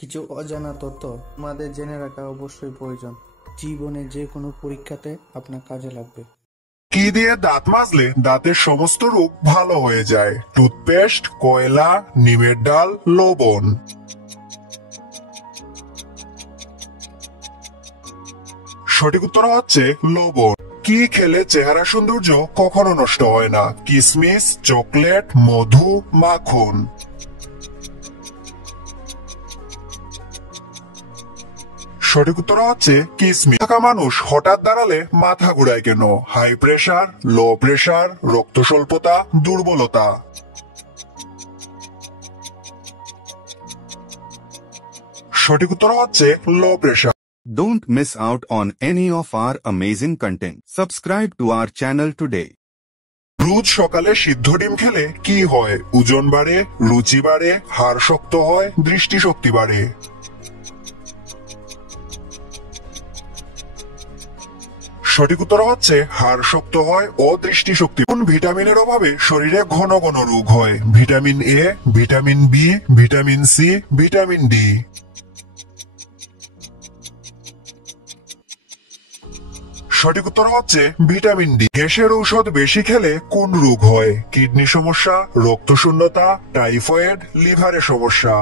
কিছু অজানা তথ্য আমাদের জেনে রাখা অবশ্যই প্রয়োজন। জীবনে যে কোনো পরীক্ষাতে আপনার কাজে লাগবে। কি দিয়ে দাঁত মাজলে দাঁতের সমস্ত রোগ ভালো হয়ে যায়? টুথপেস্ট, কয়লা, নিমের ডাল, লবণ। সঠিক উত্তর হচ্ছে লবণ। কি খেলে চেহারা সৌন্দর্য কখনো নষ্ট হয় না? কিসমিস, চকলেট, মধু, মাখন। সঠিক উত্তর হচ্ছে কিসমিস। থাকা মানুষ হঠাৎ দাঁড়ালে মাথা ঘুরায় কেন? হাই প্রেসার, লো প্রেসার, রক্ত স্বল্পতা, দুর্বলতা। সঠিক উত্তর হচ্ছে low pressure. Don't miss out on any of our amazing content. Subscribe to our channel today. রোজ সকালে সিদ্ধ ডিম খেলে কি হয়? ওজন বাড়ে, রুচি বাড়ে, হাড় শক্ত হয়, দৃষ্টিশক্তি বাড়ে। সঠিক উত্তর হচ্ছে হাড় শক্ত হয় ও দৃষ্টিশক্তি। কোন ভিটামিনের অভাবে শরীরে ঘন ঘন রোগ হয়? Vitamin A, vitamin B, vitamin C, vitamin D. সঠিক উত্তর হচ্ছে ভিটামিন ডি। গ্যাসের ঔষধ বেশি খেলে কোন রোগ হয়? কিডনি সমস্যা, রক্তশূন্যতা, টাইফয়েড, লিভারের সমস্যা।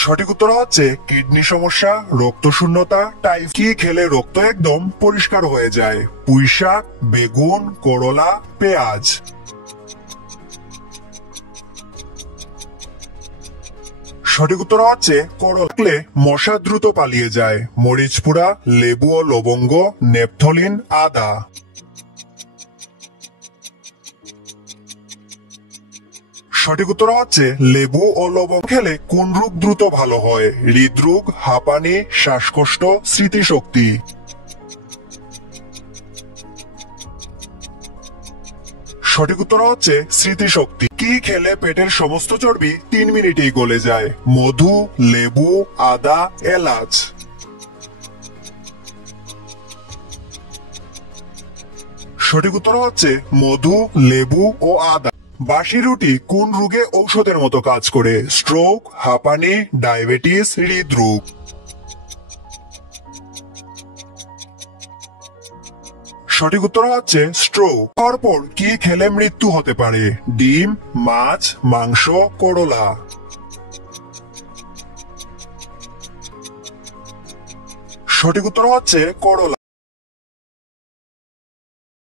সঠিক উত্তর হচ্ছে কিডনি সমস্যা, রক্তশূন্যতা, টাইফয়েড। কি খেলে রক্ত একদম পরিষ্কার হয়ে যায়? পুঁইশাক, বেগুন, করলা, পেঁয়াজ। সঠিক উত্তর হচ্ছে করলা। মশা দ্রুত পালিয়ে যায়? মরিচ পোড়া, লেবু ও লবঙ্গ, নেপথলিন, আদা। সঠিক উত্তর হচ্ছে লেবু ও লবঙ্গ। খেলে কোন রোগ দ্রুত ভালো হয়? হৃদরোগ, হাঁপানি, শ্বাসকষ্ট, স্মৃতিশক্তি। সঠিক উত্তর হচ্ছে স্মৃতিশক্তি। কি খেলে পেটের সমস্ত চর্বি 3 মিনিটেই গলে যায়? মধু, লেবু, আদা, এলাচ। সঠিক উত্তর হচ্ছে মধু, লেবু ও আদা। বাসি রুটি কোন রোগে ঔষধের মতো কাজ করে? স্ট্রোক, হাঁপানি, ডায়াবেটিস, হৃদরোগ। সঠিক উত্তর হচ্ছে স্ট্রোক। পরপর কি খেলে মৃত্যু হতে পারে? ডিম, মাছ, মাংস, করলা। সঠিক উত্তর হচ্ছে করলা।